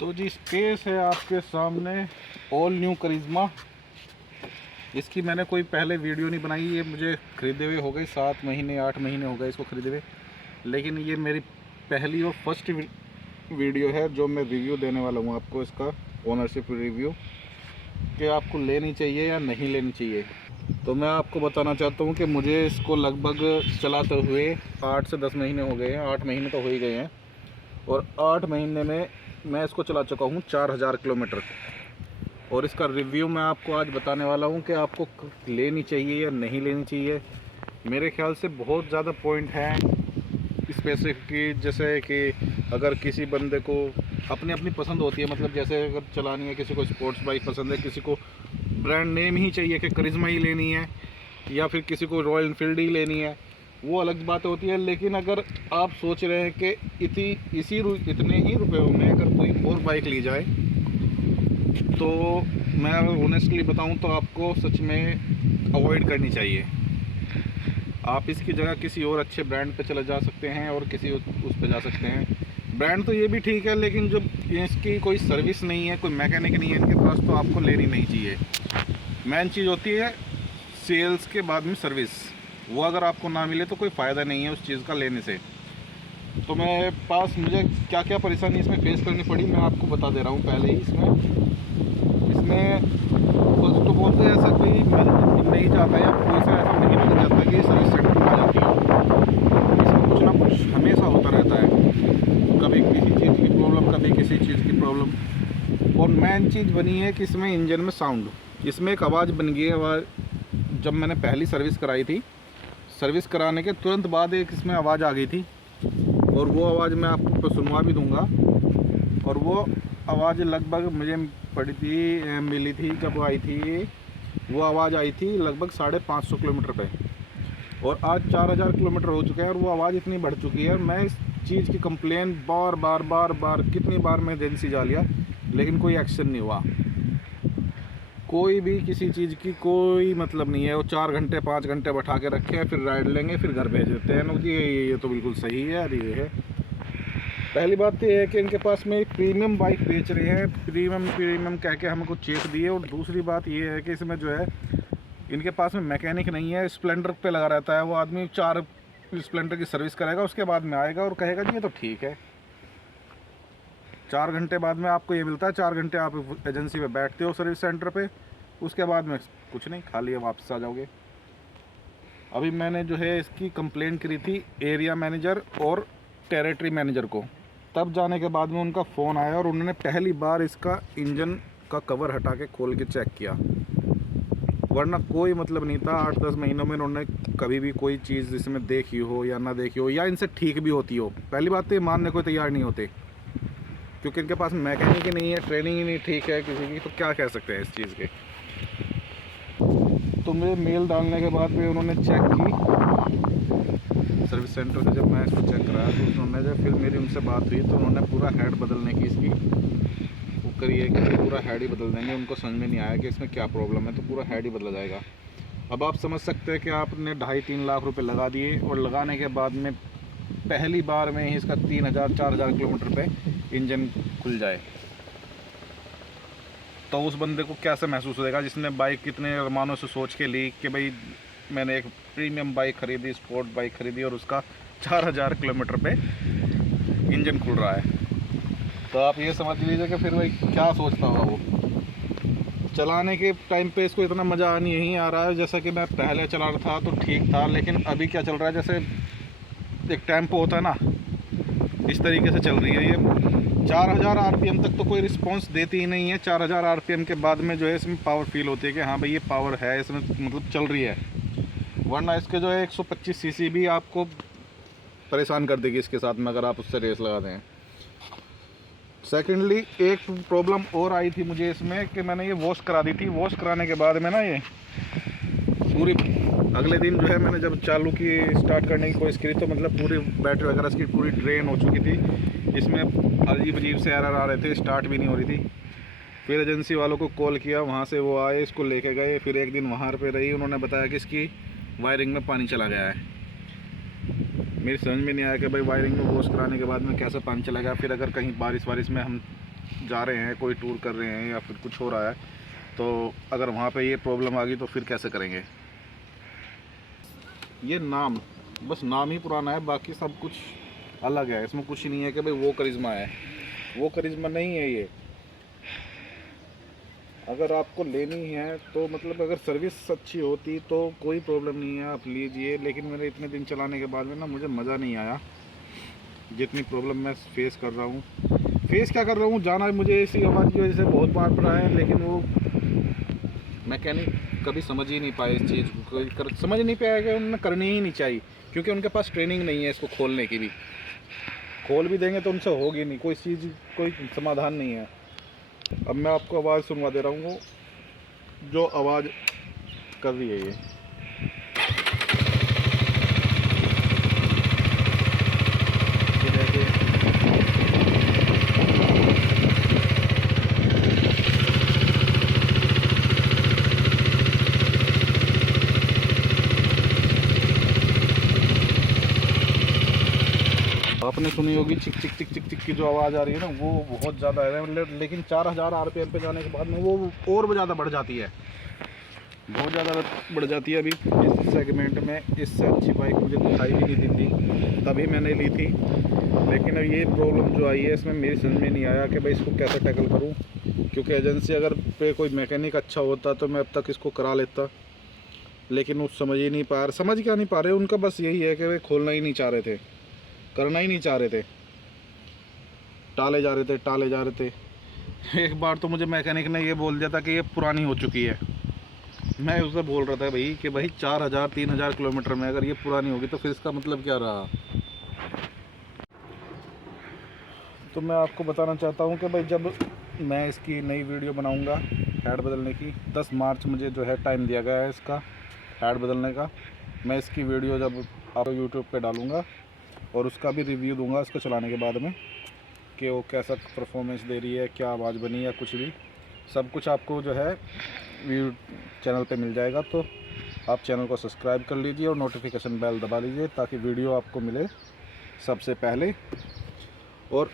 तो जी स्पेस है आपके सामने, ऑल न्यू करिश्मा। इसकी मैंने कोई पहले वीडियो नहीं बनाई, ये मुझे ख़रीदे हुए हो गए 7 महीने 8 महीने हो गए इसको ख़रीदे हुए। लेकिन ये मेरी पहली और फर्स्ट वीडियो है जो मैं रिव्यू देने वाला हूँ आपको, इसका ओनरशिप रिव्यू कि आपको लेनी चाहिए या नहीं लेनी चाहिए। तो मैं आपको बताना चाहता हूँ कि मुझे इसको लगभग चलाते हुए 8 से 10 महीने हो गए हैं, 8 महीने तो हो ही गए हैं। और 8 महीने में मैं इसको चला चुका हूँ 4000 किलोमीटर। और इसका रिव्यू मैं आपको आज बताने वाला हूँ कि आपको लेनी चाहिए या नहीं लेनी चाहिए। मेरे ख्याल से बहुत ज़्यादा पॉइंट हैं स्पेसिफिक की, जैसे कि अगर किसी बंदे को अपनी अपनी पसंद होती है, मतलब जैसे अगर चलानी है, किसी को स्पोर्ट्स बाइक पसंद है, किसी को ब्रांड नेम ही चाहिए कि करिश्मा ही लेनी है, या फिर किसी को रॉयल एनफील्ड ही लेनी है, वो अलग बात होती है। लेकिन अगर आप सोच रहे हैं कि इतने ही रुपयों में अगर कोई और बाइक ली जाए, तो मैं ऑनेस्टली बताऊं तो आपको सच में अवॉइड करनी चाहिए। आप इसकी जगह किसी और अच्छे ब्रांड पे चले जा सकते हैं और किसी उस पे जा सकते हैं। ब्रांड तो ये भी ठीक है, लेकिन जब इसकी कोई सर्विस नहीं है, कोई मैकेनिक नहीं है इनके पास, तो आपको लेनी नहीं चाहिए। मेन चीज़ होती है सेल्स के बाद में सर्विस, वो अगर आपको ना मिले तो कोई फ़ायदा नहीं है उस चीज़ का लेने से। तो मेरे पास मुझे क्या क्या परेशानी इसमें फेस करनी पड़ी मैं आपको बता दे रहा हूँ पहले ही। इसमें फर्स्ट ऑफ ऑल तो ऐसा कोई नहीं चाहता या कोई सा ऐसा नहीं मिल जाता कि सर्विस सेंटर में आ जाती हो। इसमें कुछ ना कुछ हमेशा होता रहता है, कभी किसी चीज़ की प्रॉब्लम, कभी किसी चीज़ की प्रॉब्लम। और मेन चीज़ बनी है कि इसमें इंजन में साउंड, इसमें एक आवाज़ बन गई है। आवाज़ जब मैंने पहली सर्विस कराई थी, सर्विस कराने के तुरंत बाद एक इसमें आवाज़ आ गई थी, और वो आवाज़ मैं आपको सुनवा भी दूंगा। और वो आवाज़ लगभग मुझे मिली थी, जब आई थी वो आवाज़ आई थी लगभग 550 किलोमीटर पे, और आज 4000 किलोमीटर हो चुके हैं और वो आवाज़ इतनी बढ़ चुकी है। मैं इस चीज़ की कंप्लेन बार कितनी बार मैं एजेंसी जा लिया, लेकिन कोई एक्शन नहीं हुआ। कोई भी किसी चीज़ की कोई मतलब नहीं है। वो 4 घंटे 5 घंटे बैठा के रखे हैं, फिर राइड लेंगे, फिर घर भेज देते हैं ना जी, ये तो बिल्कुल सही है यार। ये है पहली बात तो ये है कि इनके पास में प्रीमियम बाइक बेच रहे हैं, प्रीमियम कह के हमको चेक दिए। और दूसरी बात ये है कि इसमें जो है इनके पास में मैकेनिक नहीं है। स्प्लेंडर पे लगा रहता है वो आदमी, 4 स्प्लेंडर की सर्विस करेगा, उसके बाद में आएगा और कहेगा जी ये तो ठीक है। 4 घंटे बाद में आपको ये मिलता है, 4 घंटे आप एजेंसी में बैठते हो सर्विस सेंटर पे, उसके बाद में कुछ नहीं, खाली वापस आ जाओगे। अभी मैंने जो है इसकी कंप्लेंट करी थी एरिया मैनेजर और टेरिटरी मैनेजर को, तब जाने के बाद में उनका फ़ोन आया और उन्होंने पहली बार इसका इंजन का कवर हटा के खोल के चेक किया। वरना कोई मतलब नहीं था 8-10 महीनों में उन्होंने कभी भी कोई चीज़ इसमें देखी हो या ना देखी हो, या इनसे ठीक भी होती हो। पहली बात तो ये मानने को तैयार नहीं होते, क्योंकि इनके पास मैकेनिक ही नहीं है, ट्रेनिंग ही नहीं ठीक है किसी की, तो क्या कह सकते हैं इस चीज़ के। तो मेरे मेल डालने के बाद में उन्होंने चेक की सर्विस सेंटर से, जब मैं इसको चेक कराया तो उन्होंने जब फिर मेरी उनसे बात हुई तो उन्होंने पूरा हेड बदलने की इसकी वो करी है कि पूरा हेड ही बदल देंगे। उनको समझ में नहीं आया कि इसमें क्या प्रॉब्लम है, तो पूरा हेड ही बदला जाएगा। अब आप समझ सकते हैं कि आपने 2.5-3 लाख रुपए लगा दिए, और लगाने के बाद में पहली बार में ही इसका 3000-4000 किलोमीटर पे इंजन खुल जाए, तो उस बंदे को कैसा महसूस होगा जिसने बाइक कितने अरमानों से सोच के ली कि भाई मैंने एक प्रीमियम बाइक खरीदी, स्पोर्ट बाइक खरीदी, और उसका 4000 किलोमीटर पे इंजन खुल रहा है। तो आप ये समझ लीजिए कि फिर भाई क्या सोचता होगा वो। चलाने के टाइम पे इसको इतना मज़ा नहीं आ रहा है जैसा कि मैं पहले चला रहा था तो ठीक था। लेकिन अभी क्या चल रहा है, जैसे एक टेम्पो होता है ना, इस तरीके से चल रही है ये। 4000 आरपीएम तक तो कोई रिस्पांस देती ही नहीं है। 4000 आरपीएम के बाद में जो है इसमें पावर फील होती है कि हाँ भाई ये पावर है इसमें, मतलब चल रही है। वरना इसके जो है 125 सीसी भी आपको परेशान कर देगी इसके साथ में, अगर आप उससे रेस लगा दें। सेकेंडली एक प्रॉब्लम और आई थी मुझे इसमें कि मैंने ये वॉश करा दी थी। वॉश कराने के बाद में ना ये पूरी अगले दिन जो है मैंने जब चालू की, स्टार्ट करने की कोशिश करी, तो मतलब पूरी बैटरी वगैरह इसकी पूरी ड्रेन हो चुकी थी। इसमें अजीब से एरर आ रहे थे, स्टार्ट भी नहीं हो रही थी। फिर एजेंसी वालों को कॉल किया, वहाँ से वो आए, इसको लेके गए। फिर एक दिन वहाँ पे रही, उन्होंने बताया कि इसकी वायरिंग में पानी चला गया है। मेरी समझ में नहीं आया कि भाई वायरिंग में वॉश कराने के बाद में कैसे पानी चला गया। फिर अगर कहीं बारिश वारिश में हम जा रहे हैं, कोई टूर कर रहे हैं या फिर कुछ हो रहा है, तो अगर वहाँ पे ये प्रॉब्लम आ गई तो फिर कैसे करेंगे। ये नाम, बस नाम ही पुराना है, बाकी सब कुछ अलग है। इसमें कुछ नहीं है कि भाई वो करिश्मा है, वो करिश्मा नहीं है ये। अगर आपको लेनी है तो मतलब अगर सर्विस अच्छी होती तो कोई प्रॉब्लम नहीं है, आप लीजिए। लेकिन मेरे इतने दिन चलाने के बाद में ना मुझे मज़ा नहीं आया। जितनी प्रॉब्लम मैं फेस कर रहा हूँ, क्या कर रहा हूँ, जाना मुझे इसी आवाज़ की वजह से बहुत बार पड़ा है। लेकिन वो मैकेनिक कभी समझ ही नहीं पाए इस चीज़ को, समझ नहीं पाया कि उन्हें करनी ही नहीं चाहिए, क्योंकि उनके पास ट्रेनिंग नहीं है इसको खोलने की भी। खोल भी देंगे तो उनसे होगी नहीं, कोई चीज़, कोई समाधान नहीं है। अब मैं आपको आवाज़ सुनवा दे रहा हूँ, जो आवाज़ कर रही है ये देखिए। आपने सुनी होगी चिक चिक चिक चिक चिक की जो आवाज़ आ रही है ना, वो बहुत ज़्यादा है। लेकिन 4000 RPM पे जाने के बाद में वो और भी ज़्यादा बढ़ जाती है, बहुत ज़्यादा बढ़ जाती है। अभी इस सेगमेंट में इससे अच्छी बाइक मुझे दिखाई भी नहीं दी थी, तभी मैंने ली थी। लेकिन अब ये प्रॉब्लम जो आई है इसमें मेरी समझ में नहीं आया कि भाई इसको कैसे टैकल करूं, क्योंकि एजेंसी अगर पे कोई मैकेनिक अच्छा होता तो मैं अब तक इसको करा लेता। लेकिन वो समझ ही नहीं पा रहे, समझ क्या नहीं पा रहे, उनका बस यही है कि वे खोलना ही नहीं चाह रहे थे, करना ही नहीं चाह रहे थे, टाले जा रहे थे, टाले जा रहे थे। एक बार तो मुझे मैकेनिक ने ये बोल दिया था कि ये पुरानी हो चुकी है। मैं उससे बोल रहा था भाई कि भाई 4000 3000 किलोमीटर में अगर ये पुरानी होगी तो फिर इसका मतलब क्या रहा। तो मैं आपको बताना चाहता हूँ कि भाई जब मैं इसकी नई वीडियो बनाऊँगा हेड बदलने की, 10 मार्च मुझे जो है टाइम दिया गया है इसका हेड बदलने का। मैं इसकी वीडियो जब आप यूट्यूब पे डालूँगा और उसका भी रिव्यू दूंगा इसको चलाने के बाद में, कि वो कैसा परफॉर्मेंस दे रही है, क्या आवाज़ बनी या कुछ भी, सब कुछ आपको जो है व्यू चैनल पे मिल जाएगा। तो आप चैनल को सब्सक्राइब कर लीजिए और नोटिफिकेशन बेल दबा लीजिए ताकि वीडियो आपको मिले सबसे पहले। और